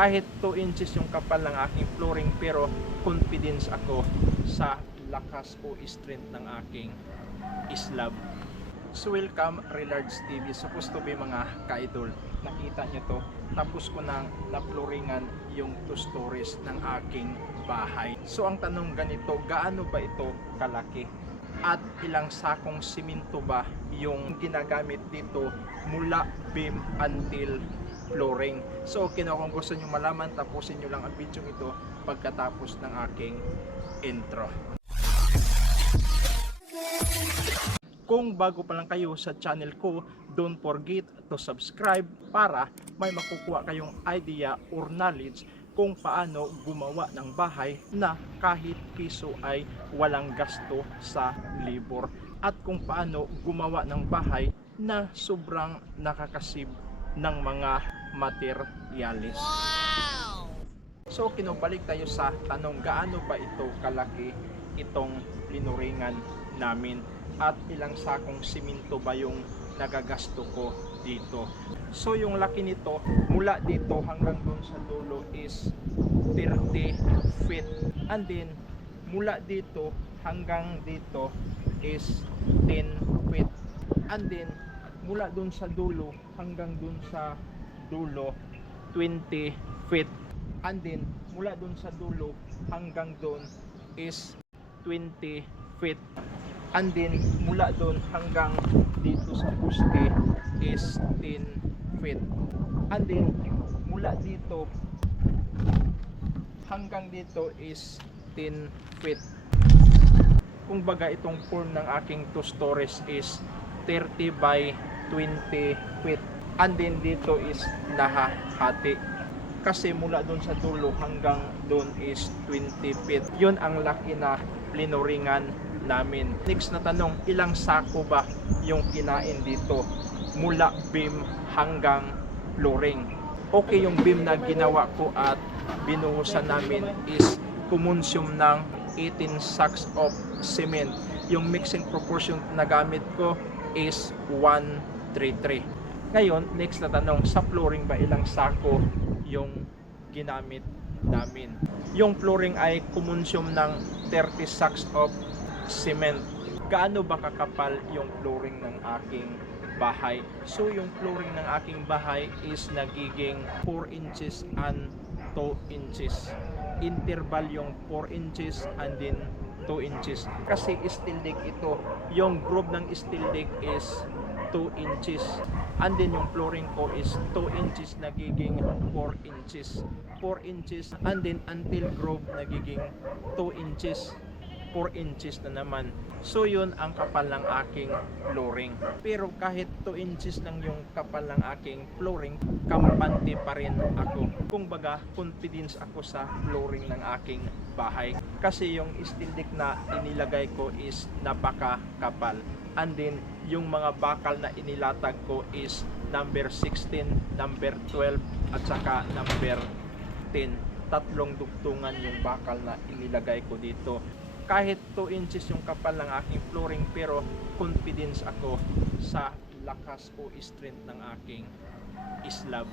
kahit 2 inches yung kapal ng aking flooring pero confidence ako sa lakas o strength ng aking slab. So welcome Relards TV. Supposed to be mga ka-idol. Nakita nyo to. Tapos ko nang napluringan yung two stories ng aking bahay. So ang tanong ganito, gaano ba ito kalaki? At ilang sakong simento ba yung ginagamit dito mula beam until flooring. So kino kung gusto nyo malaman, tapusin nyo lang ang video ito pagkatapos ng aking intro. Kung bago pa lang kayo sa channel ko, don't forget to subscribe para may makukuha kayong idea or knowledge kung paano gumawa ng bahay na kahit piso ay walang gasto sa labor at kung paano gumawa ng bahay na sobrang nakakasib ng mga materyales. So kinubalik tayo sa tanong gaano ba ito kalaki itong linuringan namin at ilang sakong simento ba yung nagagasto ko dito. So yung laki nito mula dito hanggang dun sa dulo is 30 feet and then mula dito hanggang dito is 10 feet and then mula dun sa dulo hanggang dun sa dulo 20 feet. And then mula dun sa dulo hanggang dun is 20 feet. And then mula dun hanggang dito sa poste is 10 feet. And then mula dito hanggang dito is 10 feet. Kung baga itong form ng aking two stories is 30 by 20 feet. And then dito is nahahati. Kasi mula doon sa dulo hanggang doon is 20 feet. Yun ang laki na linuringan namin. Next na tanong ilang sako ba yung kinain dito? Mula beam hanggang flooring. Okay yung beam na ginawa ko at binuhusan namin is kumonsume ng 18 sacks of cement. Yung mixing proportion na gamit ko is 133 ngayon next na tanong sa flooring ba ilang sako yung ginamit namin? Yung flooring ay kumonsume ng 30 sacks of cement. Gaano ba kakapal yung flooring ng aking bahay? So yung flooring ng aking bahay is nagiging 4 inches and 2 inches interval yung 4 inches and then 2 inches. Kasi steel deck ito. Yung groove ng steel deck is 2 inches. And then yung flooring ko is 2 inches nagiging 4 inches. 4 inches and then until groove nagiging 2 inches 4 inches na naman. So yun ang kapal ng aking flooring. Pero kahit 2 inches lang yung kapal ng aking flooring, kampante pa rin ako. Kung baga, confidence ako sa flooring ng aking bahay. Kasi yung steel deck na inilagay ko is napaka-kapal. And then, yung mga bakal na inilatag ko is number 16, number 12, at saka number 10. Tatlong dugtungan yung bakal na inilagay ko dito kahit 2 inches yung kapal ng aking flooring pero confidence ako sa lakas o strength ng aking slab.